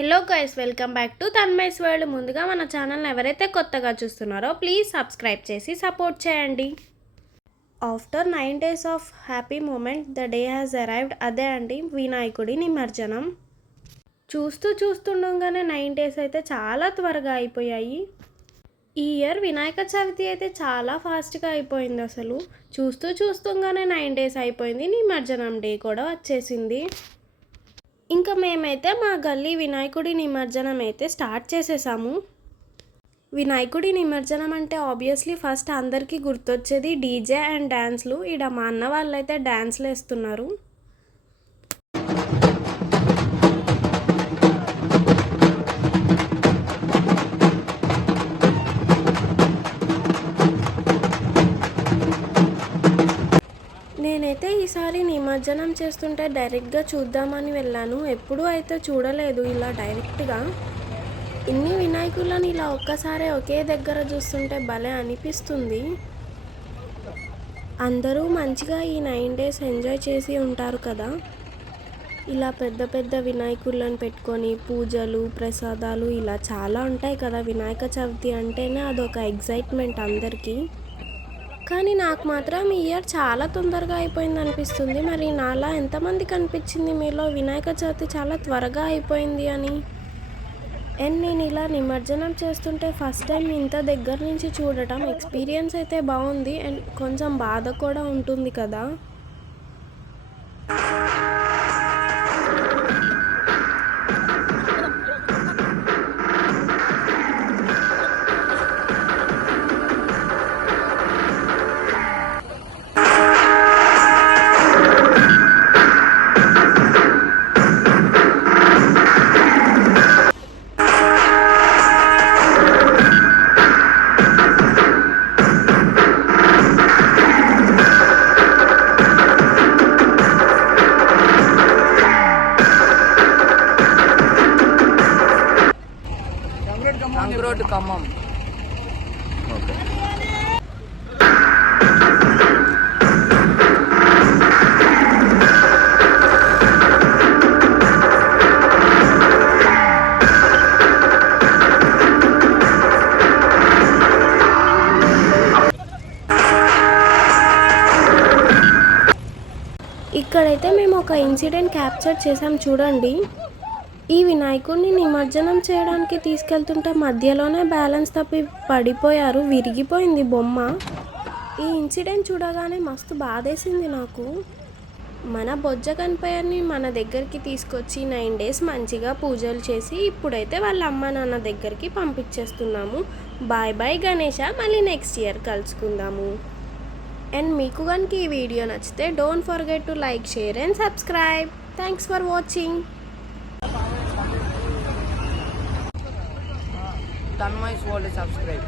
Hello guys, welcome back to Tanmai's world. ముందుగా మన ఛానల్ని ఎవరైతే కొత్తగా చూస్తున్నారో ప్లీజ్ సబ్స్క్రైబ్ చేసి సపోర్ట్ చేయండి. After 9 days of happy moment the day has arrived. అదే అండి వినాయకుడి నిమజ్జనం. చూస్తుండగానే 9 days అయితే చాలా త్వరగా అయిపోయాయి. ఈ ఇయర్ వినాయక చవితి అయితే చాలా ఫాస్ట్గా అయిపోయింది. అసలు చూస్తుండగానే 9 days అయిపోయింది. నిమజ్జనం డే కూడా వచ్చేసింది. ఇంకా మేమైతే మా గల్లీ వినాయకుడి నిమజ్జనం అయితే స్టార్ట్ చేసేసాము. వినాయకుడి నిమజ్జనం అంటే ఆబ్వియస్లీ ఫస్ట్ అందరికీ గుర్తొచ్చేది డీజే అండ్ డ్యాన్స్లు. ఈడ మా అన్న వాళ్ళైతే డ్యాన్స్లు వేస్తున్నారు. నేనైతే ఈసారి నిమజ్జనం చేస్తుంటే డైరెక్ట్గా చూద్దామని వెళ్ళాను. ఎప్పుడూ అయితే చూడలేదు ఇలా డైరెక్ట్గా. ఇన్ని వినాయకులను ఇలా ఒక్కసారి ఒకే దగ్గర చూస్తుంటే భలే అనిపిస్తుంది. అందరూ మంచిగా ఈ 9 days ఎంజాయ్ చేసి ఉంటారు కదా. ఇలా పెద్ద పెద్ద వినాయకులను పెట్టుకొని పూజలు ప్రసాదాలు ఇలా చాలా ఉంటాయి కదా. వినాయక చవితి అంటేనే అదొక ఎగ్జైట్మెంట్ అందరికీ. కానీ నాకు మాత్రం ఈ ఇయర్ చాలా తొందరగా అయిపోయింది అనిపిస్తుంది. మరి నాలా ఎంతమందికి అనిపించింది మీలో వినాయక చవితి చాలా త్వరగా అయిపోయింది అని? అండ్ నేను ఇలా నిమజ్జనం చేస్తుంటే ఫస్ట్ టైం ఇంత దగ్గర నుంచి చూడటం ఎక్స్పీరియన్స్ అయితే బాగుంది. అండ్ కొంచెం బాధ కూడా ఉంటుంది కదా. రోడ్డు ఖమ్మం. ఇక్కడైతే మేము ఒక ఇన్సిడెంట్ క్యాప్చర్ చేసాం చూడండి. ఈ వినాయకుడిని నిమజ్జనం చేయడానికి తీసుకెళ్తుంటే మధ్యలోనే బ్యాలెన్స్ తప్పి పడిపోయారు, విరిగిపోయింది బొమ్మ. ఈ ఇన్సిడెంట్ చూడగానే మస్తు బాధేసింది నాకు. మన బొజ్జ గణపయ్యని మన దగ్గరికి తీసుకొచ్చి 9 days మంచిగా పూజలు చేసి ఇప్పుడైతే వాళ్ళ అమ్మ నాన్న దగ్గరికి పంపించేస్తున్నాము. బాయ్ బాయ్ గణేష, మళ్ళీ నెక్స్ట్ ఇయర్ కలుసుకుందాము. అండ్ మీకు కనుక ఈ వీడియో నచ్చితే don't forget to like, share and subscribe. Thanks for watching. Tanmai's world subscribe.